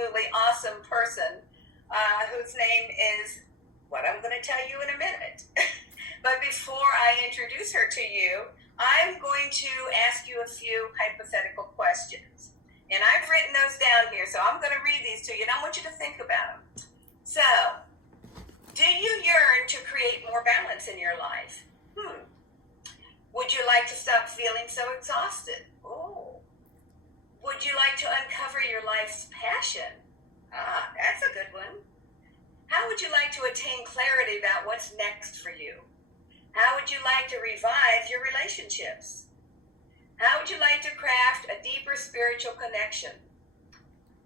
absolutely awesome person whose name is what I'm going to tell you in a minute. But before I introduce her to you, I'm going to ask you a few hypothetical questions. And I've written those down here, so I'm going to read these to you, and I want you to think about them. So, do you yearn to create more balance in your life? Would you like to stop feeling so exhausted? Oh. Would you like to uncover your life's passion? Ah, that's a good one. How would you like to attain clarity about what's next for you? How would you like to revive your relationships? How would you like to craft a deeper spiritual connection?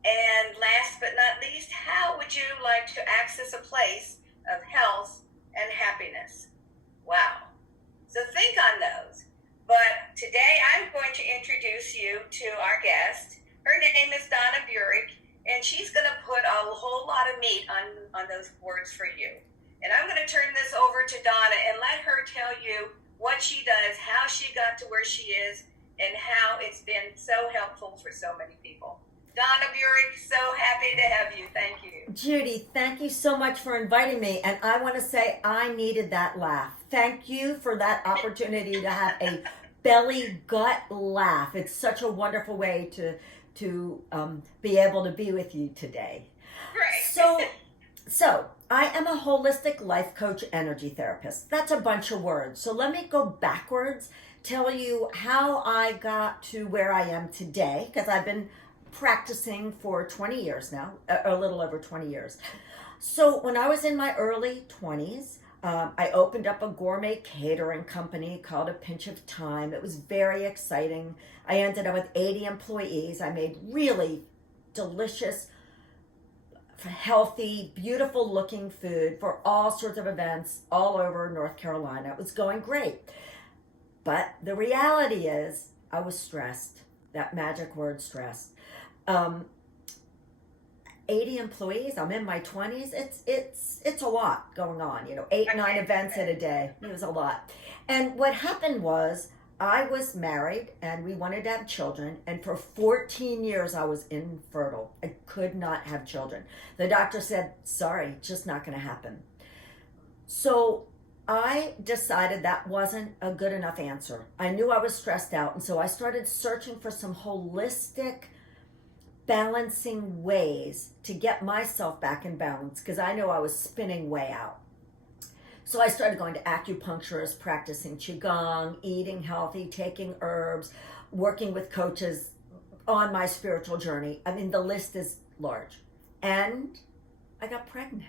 And last but not least, how would you like to access a place of health and happiness? Wow. So think on those. But today I'm going to introduce you to our guest. Her name is Donna Burick, and she's going to put a whole lot of meat on those words for you. And I'm going to turn this over to Donna and let her tell you what she does, how she got to where she is, and how it's been so helpful for so many people. Donna Burick, so happy to have you. Thank you. Judy, thank you so much for inviting me. And I want to say I needed that laugh. Thank you for that opportunity to have a belly gut laugh. It's such a wonderful way to be able to be with you today. Right. So I am a holistic life coach energy therapist. That's a bunch of words. So let me go backwards, tell you how I got to where I am today, because I've been practicing for 20 years now, a little over 20 years. So when I was in my early 20s, I opened up a gourmet catering company called A Pinch of Time. It was very exciting. I ended up with 80 employees. I made really delicious, healthy, beautiful looking food for all sorts of events all over North Carolina. It was going great. But the reality is I was stressed. That magic word, stressed. 80 employees, I'm in my 20s. It's a lot going on, 8-9 events in a day. It was a lot. And what happened was I was married and we wanted to have children, and for 14 years I was infertile. I could not have children. The doctor said, sorry, just not going to happen. So I decided that wasn't a good enough answer. I knew I was stressed out, and so I started searching for some holistic balancing ways to get myself back in balance, because I know I was spinning way out. So I started going to acupuncturists, practicing qigong, eating healthy, taking herbs, working with coaches on my spiritual journey. I mean, the list is large. And I got pregnant,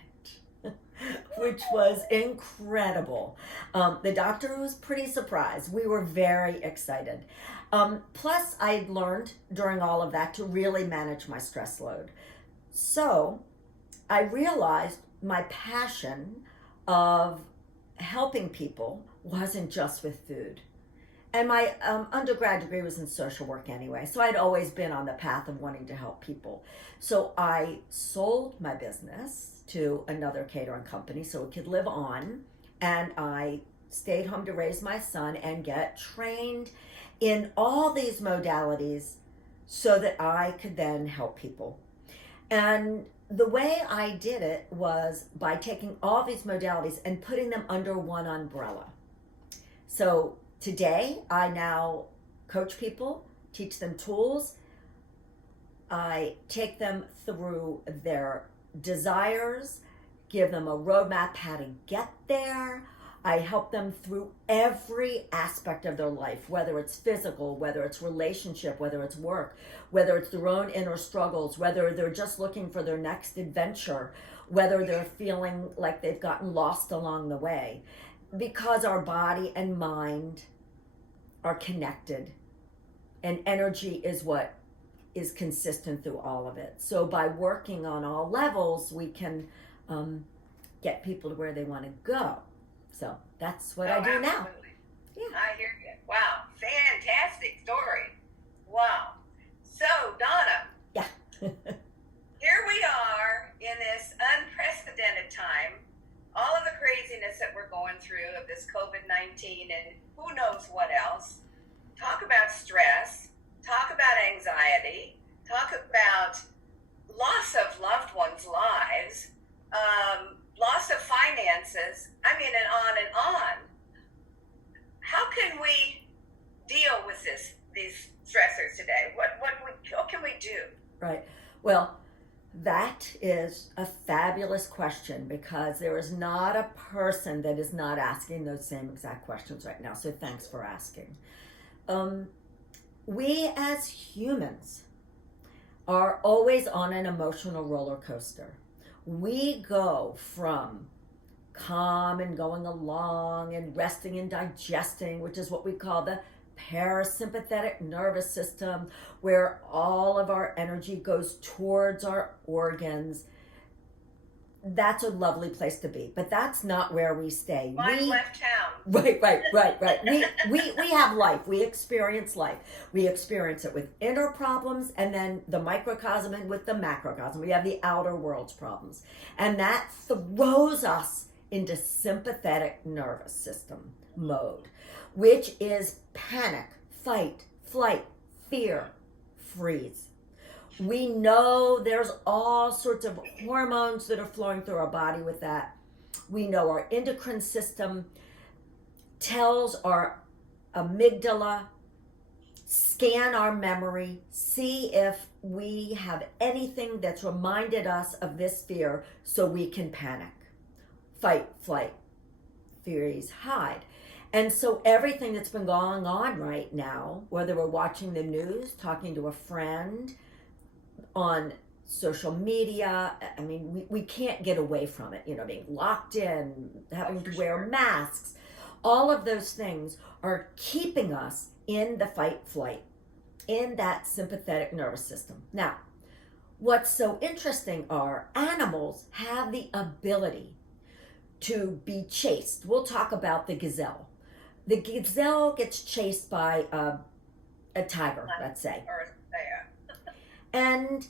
which was incredible. The doctor was pretty surprised. We were very excited. Plus, I had learned during all of that to really manage my stress load. So I realized my passion of helping people wasn't just with food. And my undergrad degree was in social work anyway, so I'd always been on the path of wanting to help people. So I sold my business to another catering company so it could live on, and I stayed home to raise my son and get trained in all these modalities so that I could then help people. And the way I did it was by taking all these modalities and putting them under one umbrella. So today, I now coach people, teach them tools. I take them through their desires, give them a roadmap how to get there. I help them through every aspect of their life, whether it's physical, whether it's relationship, whether it's work, whether it's their own inner struggles, whether they're just looking for their next adventure, whether they're feeling like they've gotten lost along the way. Because our body and mind are connected, and energy is what is consistent through all of it. So by working on all levels, we can get people to where they want to go. So that's what I do now. Yeah. I hear you. Wow. Fantastic story. Wow. So, Donna. Yeah. Here we are in this unprecedented time. All of the craziness that we're going through of this COVID-19 and who knows what else. Talk about stress. Talk about anxiety. Talk about loss of loved ones' lives, loss of finances, I mean, and on and on. How can we deal with these stressors today? What can we do? Right. Well, that is a fabulous question, because there is not a person that is not asking those same exact questions right now. So thanks for asking. We as humans are always on an emotional roller coaster. We go from calm and going along and resting and digesting, which is what we call the parasympathetic nervous system, where all of our energy goes towards our organs. That's a lovely place to be, but that's not where we stay. Mine left town. Right. We have life. We experience life. We experience it with inner problems, and then the microcosm, and with the macrocosm. We have the outer world's problems. And that throws us into sympathetic nervous system mode, which is panic, fight, flight, fear, freeze. We know there's all sorts of hormones that are flowing through our body with that. We know our endocrine system tells our amygdala, scan our memory, see if we have anything that's reminded us of this fear, so we can panic, fight, flight, freeze, hide. And so everything that's been going on right now, whether we're watching the news, talking to a friend, on social media, I mean, we can't get away from it, being locked in, having to wear masks. All of those things are keeping us in the fight flight, in that sympathetic nervous system. Now, what's so interesting are animals have the ability to be chased. We'll talk about the gazelle. The gazelle gets chased by a tiger, let's say. And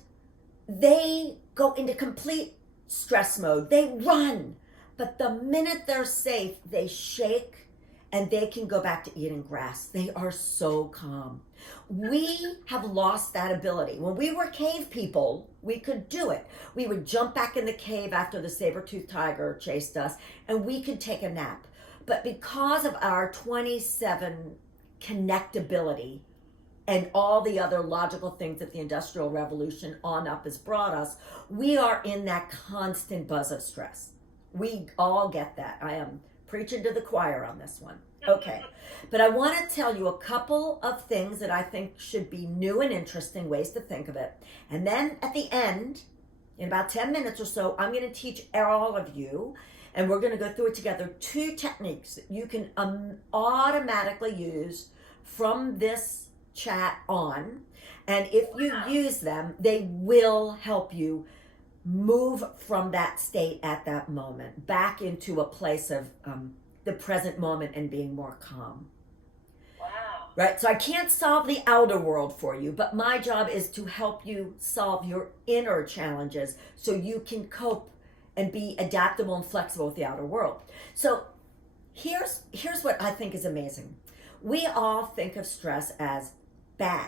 they go into complete stress mode. They run. But the minute they're safe, they shake and they can go back to eating grass. They are so calm. We have lost that ability. When we were cave people, we could do it. We would jump back in the cave after the saber-toothed tiger chased us, and we could take a nap. But because of our 27 connectability, and all the other logical things that the Industrial Revolution on up has brought us, we are in that constant buzz of stress. We all get that. I am preaching to the choir on this one. Okay. But I want to tell you a couple of things that I think should be new and interesting ways to think of it. And then at the end, in about 10 minutes or so, I'm going to teach all of you, and we're going to go through it together, 2 techniques that you can automatically use from this chat on, and if you use them, they will help you move from that state at that moment back into a place of the present moment and being more calm. Wow. Right? So I can't solve the outer world for you, but my job is to help you solve your inner challenges so you can cope and be adaptable and flexible with the outer world. So here's what I think is amazing. We all think of stress as bad,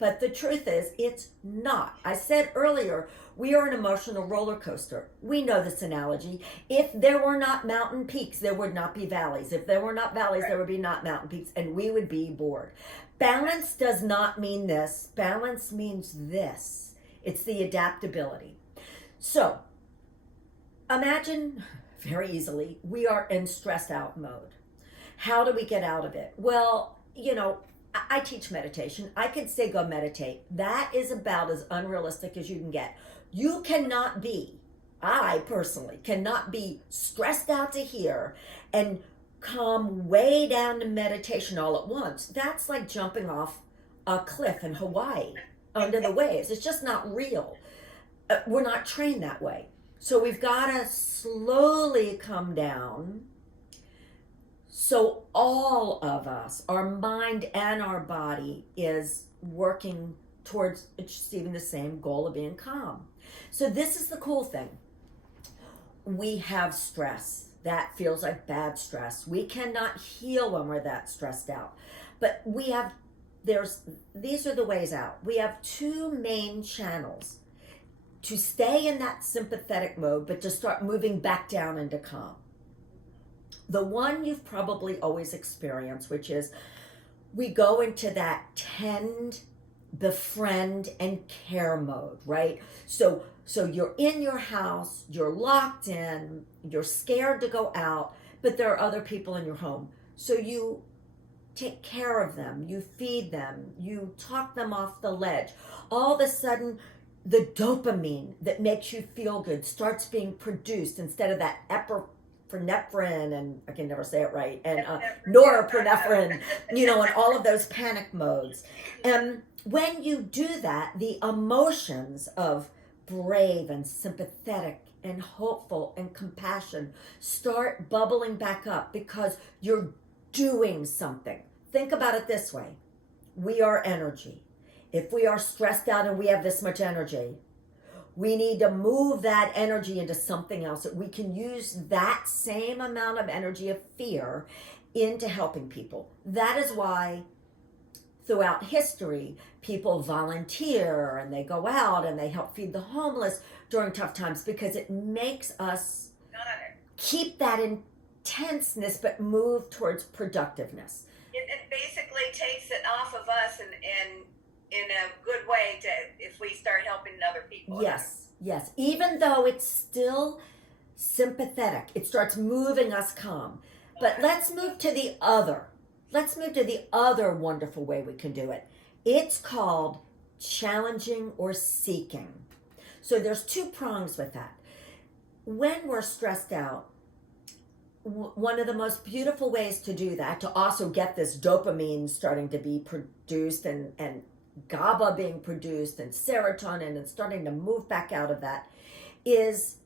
but the truth is it's not. I said earlier, we are an emotional roller coaster. We know this analogy. If there were not mountain peaks, there would not be valleys. If there were not valleys, there would be not mountain peaks, and we would be bored. Balance does not mean this. Balance means this. It's the adaptability. So imagine, very easily, we are in stressed out mode. How do we get out of it? Well, I teach meditation. I could say go meditate. That is about as unrealistic as you can get. You cannot be, I personally cannot be stressed out to here and come way down to meditation all at once. That's like jumping off a cliff in Hawaii under the waves. It's just not real. We're not trained that way. So we've got to slowly come down. So all of us, our mind and our body, is working towards achieving the same goal of being calm. So this is the cool thing. We have stress. That feels like bad stress. We cannot heal when we're that stressed out. But these are the ways out. We have 2 main channels to stay in that sympathetic mode, but to start moving back down into calm. The one you've probably always experienced, which is we go into that tend, befriend, and care mode, right? So you're in your house, you're locked in, you're scared to go out, but there are other people in your home. So you take care of them, you feed them, you talk them off the ledge. All of a sudden, the dopamine that makes you feel good starts being produced instead of that epinephrine, and I can never say it right, and norepinephrine, and all of those panic modes. And when you do that, the emotions of brave and sympathetic and hopeful and compassion start bubbling back up because you're doing something. Think about it this way. We are energy. If we are stressed out and we have this much energy, we need to move that energy into something else. That we can use that same amount of energy of fear into helping people. That is why throughout history, people volunteer and they go out and they help feed the homeless during tough times, because it makes us keep that intenseness but move towards productiveness. It basically takes it off of us in a good way if we start helping other people. Yes. Even though it's still sympathetic, it starts moving us calm. But let's move to the other. Let's move to the other wonderful way we can do it. It's called challenging or seeking. So there's two prongs with that. When we're stressed out, one of the most beautiful ways to do that, to also get this dopamine starting to be produced and GABA being produced and serotonin and starting to move back out of that, is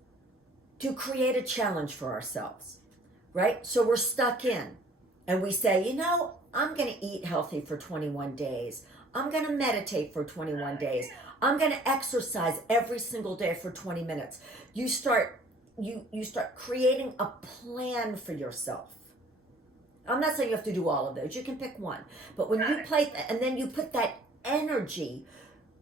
to create a challenge for ourselves, right? So we're stuck in and we say, I'm going to eat healthy for 21 days. I'm going to meditate for 21 days. I'm going to exercise every single day for 20 minutes. You start creating a plan for yourself. I'm not saying you have to do all of those. You can pick one. But when you play and then you put that energy,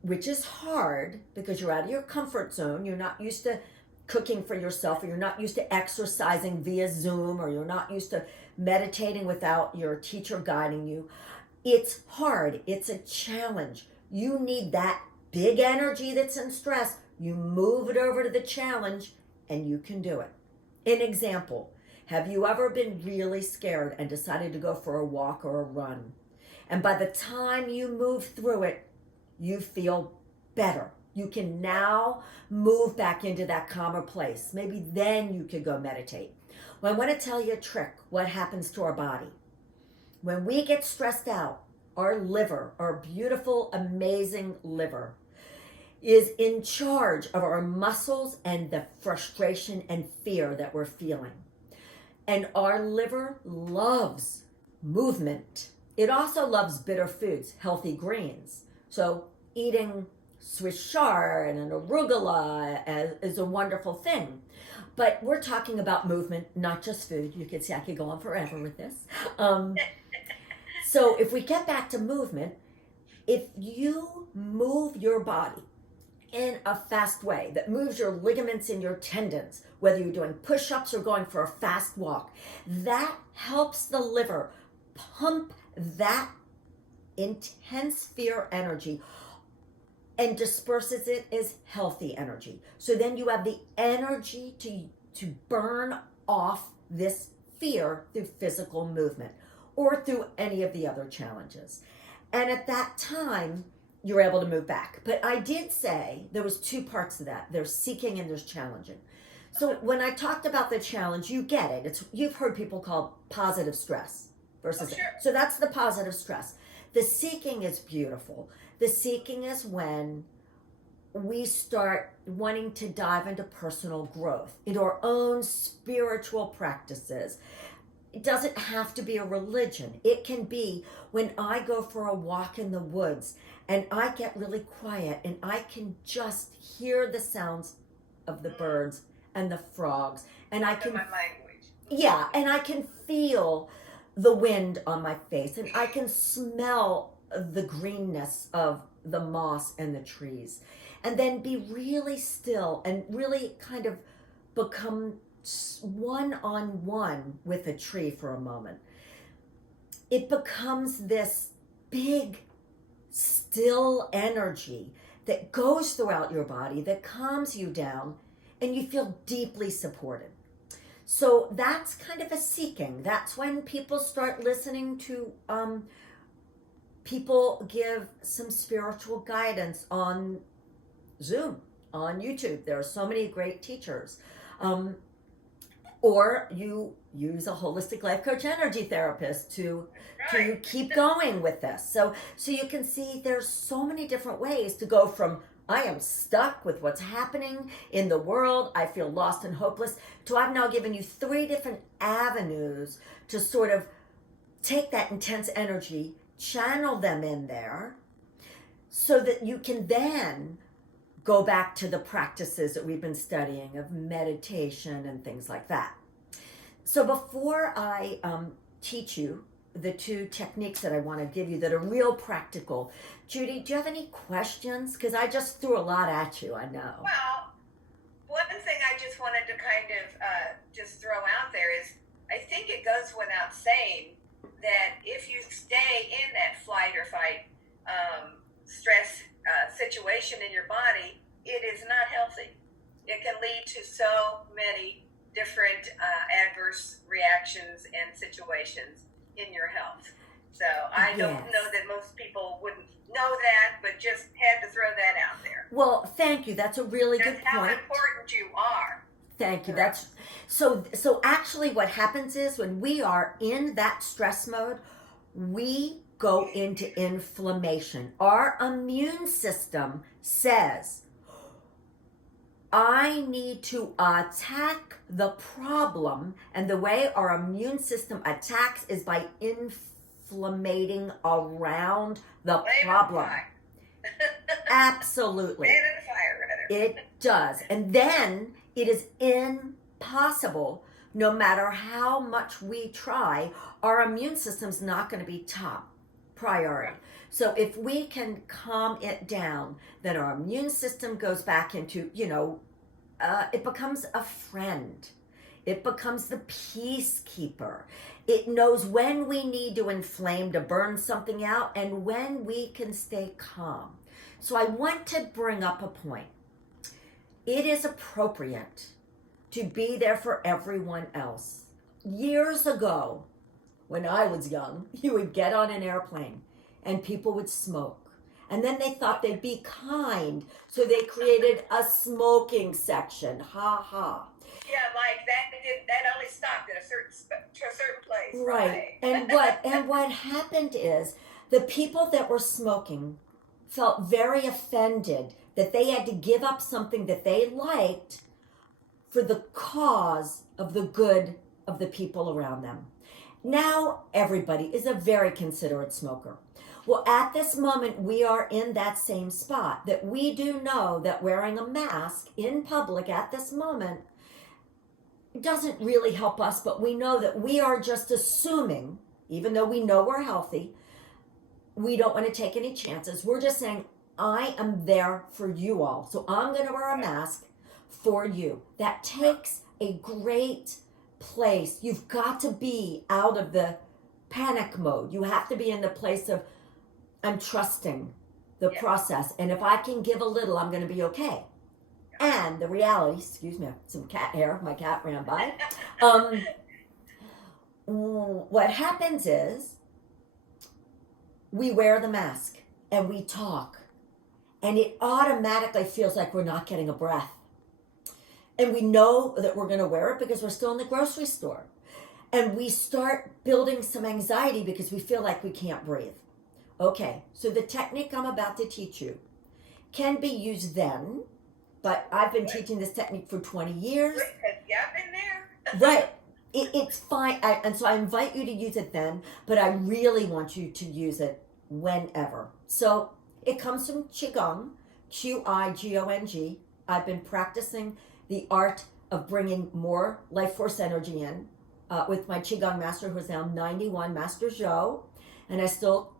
which is hard because you're out of your comfort zone, you're not used to cooking for yourself, or you're not used to exercising via Zoom, or you're not used to meditating without your teacher guiding you. It's hard. It's a challenge. You need that big energy that's in stress. You move it over to the challenge and you can do it. An example, have you ever been really scared and decided to go for a walk or a run? And by the time you move through it, you feel better. You can now move back into that calmer place. Maybe then you could go meditate. Well, I want to tell you a trick, what happens to our body. When we get stressed out, our liver, our beautiful, amazing liver, is in charge of our muscles and the frustration and fear that we're feeling. And our liver loves movement. It also loves bitter foods, healthy greens. So eating Swiss chard and an arugula is a wonderful thing. But we're talking about movement, not just food. You can see I could go on forever with this. So if we get back to movement, if you move your body in a fast way that moves your ligaments and your tendons, whether you're doing push-ups or going for a fast walk, that helps the liver pump that intense fear energy and disperses it as healthy energy. So then you have the energy to burn off this fear through physical movement or through any of the other challenges. And at that time, you're able to move back. But I did say there was two parts to that. There's seeking and there's challenging. So when I talked about the challenge, you get it. You've heard people call positive stress versus sure. So that's the positive stress. The seeking is beautiful. The seeking is when we start wanting to dive into personal growth, into our own spiritual practices. It doesn't have to be a religion. It can be when I go for a walk in the woods and I get really quiet and I can just hear the sounds of the birds and the frogs, and I can, my language. Yeah, and I can feel the wind on my face, and I can smell the greenness of the moss and the trees. And then be really still and really kind of become one-on-one with a tree for a moment. It becomes this big, still energy that goes throughout your body, that calms you down, and you feel deeply supported. So that's kind of a seeking. That's when people start listening to people give some spiritual guidance on Zoom, on YouTube. There are so many great teachers. Or you use a holistic life coach energy therapist to keep going with this. So you can see there's so many different ways to go from I am stuck with what's happening in the world, I feel lost and hopeless, to I've now given you 3 different avenues to sort of take that intense energy, channel them in there, so that you can then go back to the practices that we've been studying of meditation and things like that. So before I teach you the 2 techniques that I want to give you that are real practical, Judy, do you have any questions? Because I just threw a lot at you, I know. Well, one thing I just wanted to kind of just throw out there is I think it goes without saying that if you stay in that flight or fight stress situation in your body, it is not healthy. It can lead to so many different adverse reactions and situations in your health. So I don't know that most people wouldn't know that, but just had to throw that out there. Well, thank you. That's a really good point. That's how important you are. Thank you. That's so actually what happens is when we are in that stress mode, we go into inflammation. Our immune system says, I need to attack the problem, and the way our immune system attacks is by inflammating around the problem. Absolutely. Man in the fire, rather. It does. And then it is impossible, no matter how much we try, our immune system's not going to be top priority. So if we can calm it down, then our immune system goes back into, it becomes a friend. It becomes the peacekeeper. It knows when we need to inflame to burn something out and when we can stay calm. So I want to bring up a point. It is appropriate to be there for everyone else. Years ago, when I was young, you would get on an airplane and people would smoke. And then they thought they'd be kind, so they created a smoking section. Ha ha. Yeah, like that only stopped at a certain place. Right. And what happened is the people that were smoking felt very offended that they had to give up something that they liked for the cause of the good of the people around them. Now everybody is a very considerate smoker. Well, at this moment, we are in that same spot, that we do know that wearing a mask in public at this moment doesn't really help us, but we know that we are just assuming, even though we know we're healthy, we don't want to take any chances. We're just saying, I am there for you all. So I'm going to wear a mask for you. That takes a great place. You've got to be out of the panic mode. You have to be in the place of, I'm trusting the process. And if I can give a little, I'm going to be okay. And the reality, excuse me, some cat hair, my cat ran by. What happens is we wear the mask and we talk, and it automatically feels like we're not getting a breath. And we know that we're going to wear it because we're still in the grocery store. And we start building some anxiety because we feel like we can't breathe. Okay, so the technique I'm about to teach you can be used then, but I've been teaching this technique for 20 years. Yeah, I've been there. Right. It's fine. And so I invite you to use it then, but I really want you to use it whenever. So it comes from Qigong, Qigong. I've been practicing the art of bringing more life force energy in with my Qigong master, who is now 91, Master Zhou, and I still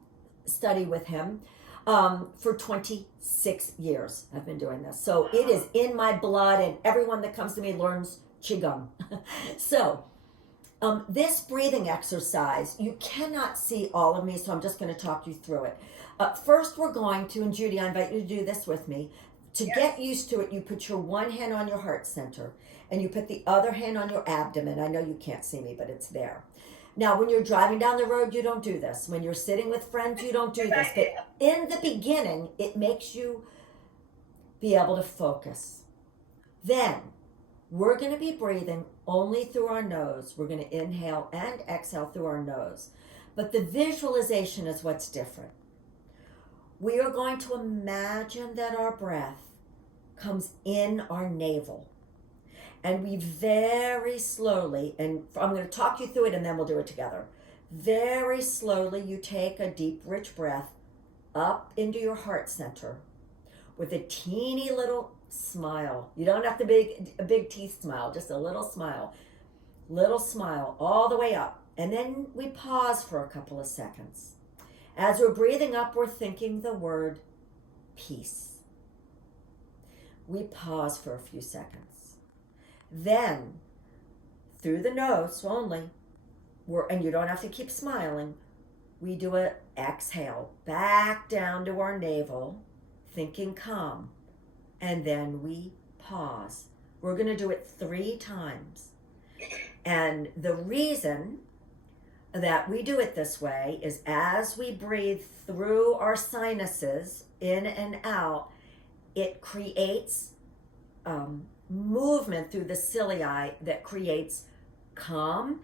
study with him for 26 years. I've been doing this. So it is in my blood, and everyone that comes to me learns Qigong. So this breathing exercise, you cannot see all of me, so I'm just going to talk you through it. First, we're going to, and Judy, I invite you to do this with me. To get used to it, you put your one hand on your heart center, and you put the other hand on your abdomen. I know you can't see me, but it's there. Now, when you're driving down the road, you don't do this. When you're sitting with friends, you don't do this. But in the beginning, it makes you be able to focus. Then, we're going to be breathing only through our nose. We're going to inhale and exhale through our nose. But the visualization is what's different. We are going to imagine that our breath comes in our navel. And we very slowly, and I'm going to talk you through it and then we'll do it together. Very slowly, you take a deep, rich breath up into your heart center with a teeny little smile. You don't have to be a big teeth smile, just a little smile. Little smile all the way up. And then we pause for a couple of seconds. As we're breathing up, we're thinking the word peace. We pause for a few seconds. Then, through the nose only, and you don't have to keep smiling, we do an exhale back down to our navel, thinking calm, and then we pause. We're going to do it 3 times. And the reason that we do it this way is as we breathe through our sinuses, in and out, it creates movement through the cilia that creates calm,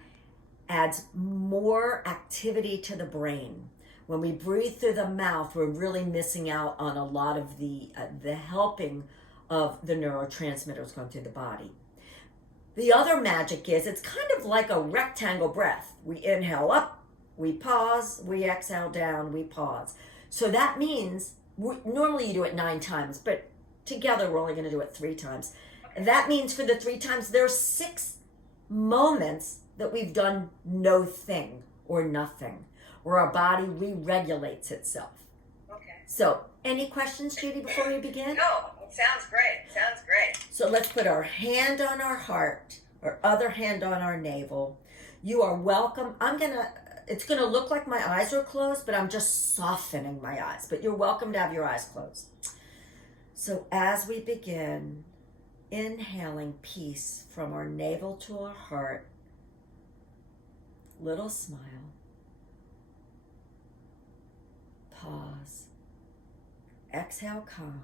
adds more activity to the brain. When we breathe through the mouth, we're really missing out on a lot of the helping of the neurotransmitters going through the body. The other magic is it's kind of like a rectangle breath. We inhale up, we pause, we exhale down, we pause. So that means, normally you do it 9 times, but together we're only going to do it 3 times. That means for the 3 times, there's 6 moments that we've done no thing or nothing, where our body re-regulates itself. Okay. So, any questions, Judy, before we begin? No, it sounds great. Sounds great. So let's put our hand on our heart, our other hand on our navel. You are welcome. It's gonna look like my eyes are closed, but I'm just softening my eyes. But you're welcome to have your eyes closed. So as we begin, inhaling peace from our navel to our heart, little smile, pause, exhale calm,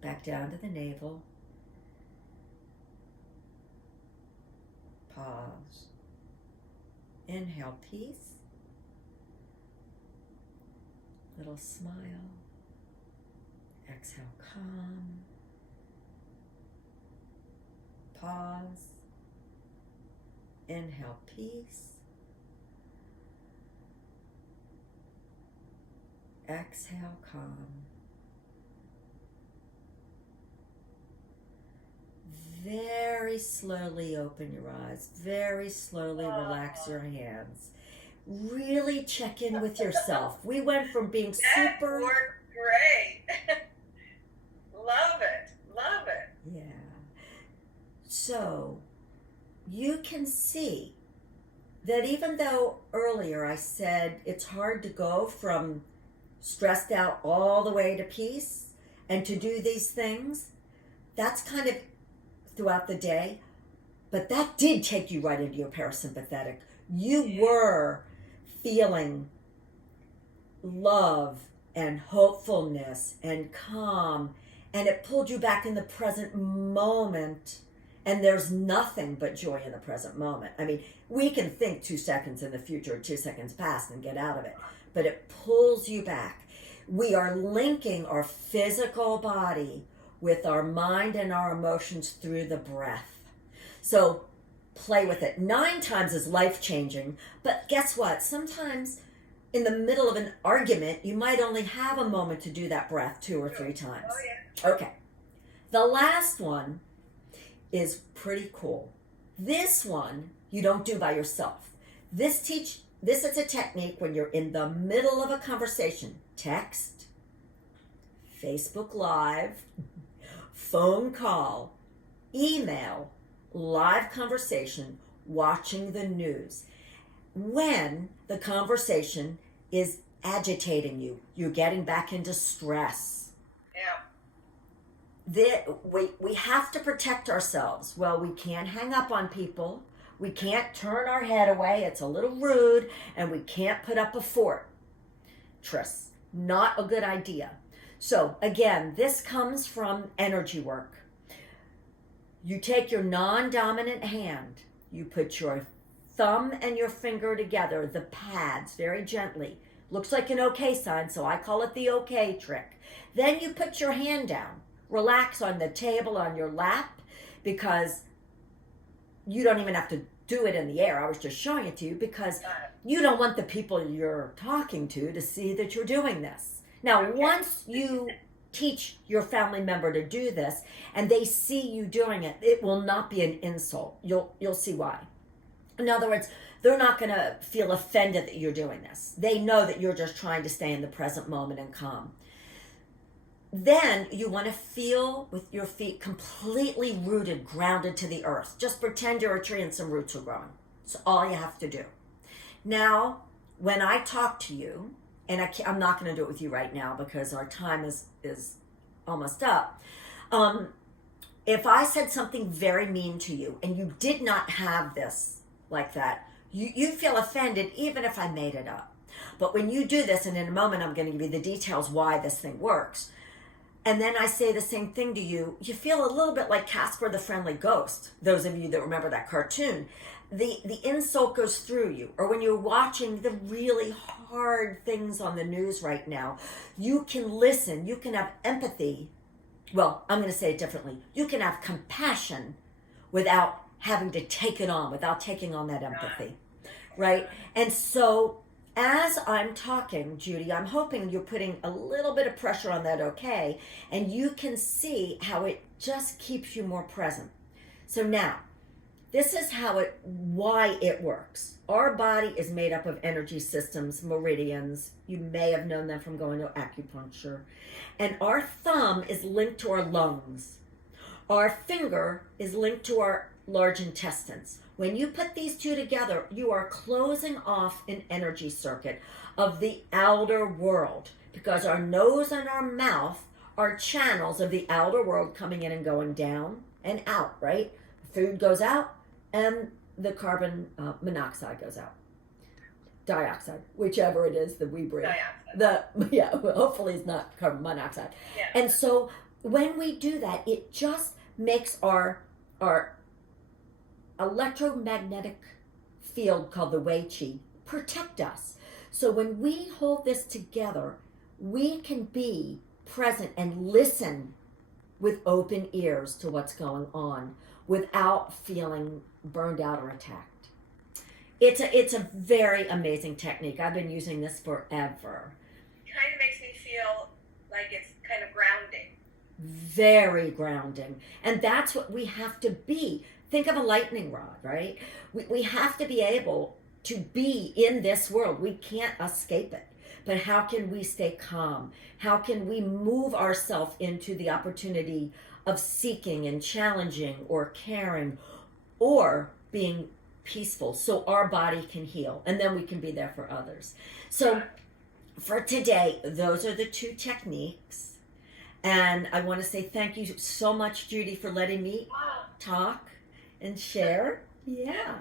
back down to the navel, pause, inhale peace, little smile, exhale calm, pause, inhale peace, exhale calm. Very slowly open your eyes, very slowly relax your hands. Really check in with yourself. We went from being That super... worked great. Love it. Love it. Yeah. So, you can see that even though earlier I said it's hard to go from stressed out all the way to peace and to do these things, that's kind of throughout the day, but that did take you right into your parasympathetic. You were feeling love and hopefulness and calm, and it pulled you back in the present moment. And there's nothing but joy in the present moment. I mean, we can think 2 seconds in the future, 2 seconds past and get out of it, but it pulls you back. We are linking our physical body with our mind and our emotions through the breath. So play with it. 9 times is life-changing, but guess what? Sometimes in the middle of an argument, you might only have a moment to do that breath 2 or 3 times. Oh, yeah. Okay. The last one is pretty cool. This one you don't do by yourself. This this is a technique when you're in the middle of a conversation. Text, Facebook Live, phone call, email, live conversation, watching the news. When the conversation is agitating you, you're getting back into stress. Yeah. We have to protect ourselves. Well, we can't hang up on people. We can't turn our head away. It's a little rude. And we can't put up a fortress. Not a good idea. So again, this comes from energy work. You take your non-dominant hand. You put your thumb and your finger together, the pads, very gently. Looks like an okay sign, so I call it the okay trick. Then you put your hand down. Relax on the table, on your lap, because you don't even have to do it in the air. I was just showing it to you because you don't want the people you're talking to see that you're doing this. Now, once you teach your family member to do this and they see you doing it, it will not be an insult. You'll see why. In other words, they're not going to feel offended that you're doing this. They know that you're just trying to stay in the present moment and calm. Then you want to feel with your feet completely rooted, grounded to the earth. Just pretend you're a tree and some roots are growing. That's all you have to do. Now, when I talk to you, and I'm not going to do it with you right now because our time is almost up. If I said something very mean to you and you did not have this like that, you feel offended even if I made it up. But when you do this, and in a moment I'm going to give you the details why this thing works, and then I say the same thing to you, you feel a little bit like Casper the Friendly Ghost. Those of you that remember that cartoon, the insult goes through you. Or when you're watching the really hard things on the news right now, you can listen, you can have empathy. Well, I'm going to say it differently. You can have compassion without having to take it on, without taking on that empathy, right? And so as I'm talking, Judy, I'm hoping you're putting a little bit of pressure on that okay, and you can see how it just keeps you more present. So now, this is why it works. Our body is made up of energy systems, meridians. You may have known them from going to acupuncture. And our thumb is linked to our lungs. Our finger is linked to our large intestines. When you put these two together, you are closing off an energy circuit of the outer world, because our nose and our mouth are channels of the outer world coming in and going down and out, right? Food goes out and the carbon monoxide goes out. Dioxide, whichever it is that we breathe. Hopefully it's not carbon monoxide. Yeah. And so when we do that, it just makes our electromagnetic field called the Wei Qi protect us. So when we hold this together, we can be present and listen with open ears to what's going on without feeling burned out or attacked. It's a very amazing technique. I've been using this forever. Kind of makes me feel like it's kind of grounding. Very grounding. And that's what we have to be. Think of a lightning rod, right? We have to be able to be in this world. We can't escape it. But how can we stay calm? How can we move ourselves into the opportunity of seeking and challenging or caring or being peaceful so our body can heal, and then we can be there for others. So for today, those are the two techniques. And I want to say thank you so much, Judy, for letting me talk and share. Yeah.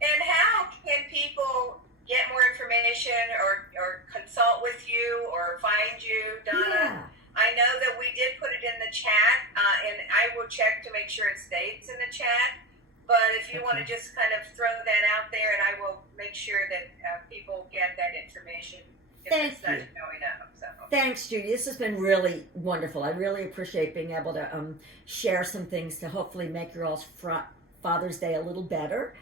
And how can people get more information or consult with you or find you, Donna? Yeah. I know that we did put it in the chat, and I will check to make sure it stays in the chat. But if you want to just kind of throw that out there, and I will make sure that people get that information. Thank you. Thanks, Judy. This has been really wonderful. I really appreciate being able to share some things to hopefully make your all's Father's Day a little better.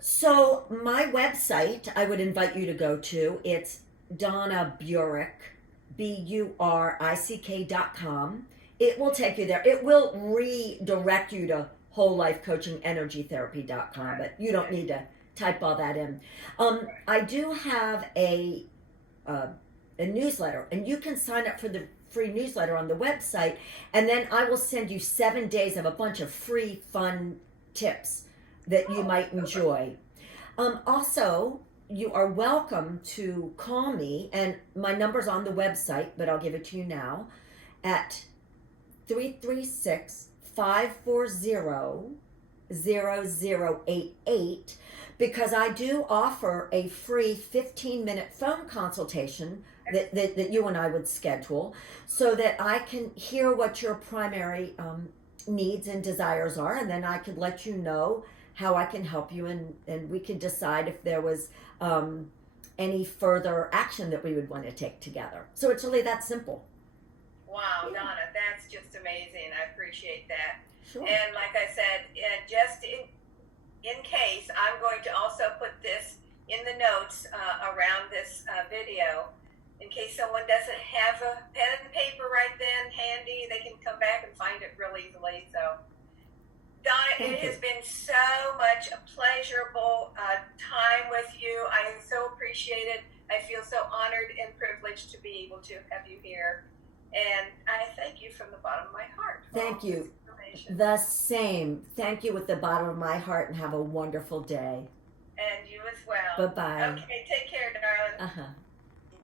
So my website, I would invite you to go to. It's Donna Burick, BURICK.com. It will take you there. It will redirect you to wholelifecoachingenergytherapy.com, but you don't need to type all that in. I do have a newsletter, and you can sign up for the free newsletter on the website, and then I will send you 7 days of a bunch of free fun tips that you might enjoy. Also, you are welcome to call me, and my number's on the website, but I'll give it to you now, at 336-540-0088, because I do offer a free 15-minute phone consultation that you and I would schedule, so that I can hear what your primary needs and desires are, and then I could let you know how I can help you, and we can decide if there was any further action that we would want to take together. So it's really that simple. Wow, Donna, that's just amazing. I appreciate that. Sure. And like I said, just in case, I'm going to also put this in the notes around this video. In case someone doesn't have a pen and paper right then handy, they can come back and find it real easily. So, Donna, it has been so much a pleasurable time with you. I so appreciate it. I feel so honored and privileged to be able to have you here. And I thank you from the bottom of my heart. Thank you. The same. Thank you with the bottom of my heart, and have a wonderful day. And you as well. Bye-bye. Okay, take care, darling. Uh-huh.